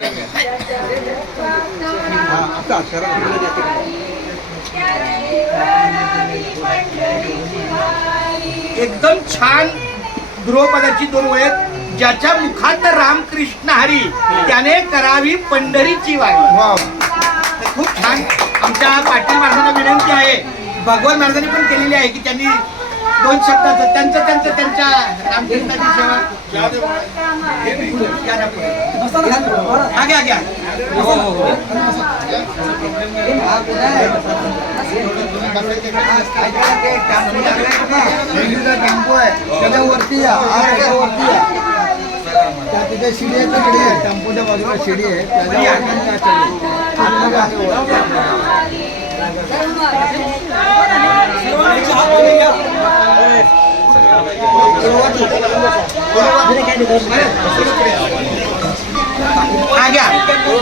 एकदम छान ध्रुवपदाची दोन ओळ आहेत. ज्याच्या मुखात रामकृष्ण हरी त्याने करावी पंढरीची वारी. खूप छान. आमच्या पाटील महाराजांना विनंती आहे, भगवान महाराजांनी पण केलेली आहे की त्यांनी दोन शब्दाचं त्यांच्या रामकृष्णाची सेवा घ्या. हो टेम्पो आहे त्याच्यावरती या तिथे शिडी आहे, तिकडे आहे टेम्पोच्या बाजूला शिडी आहे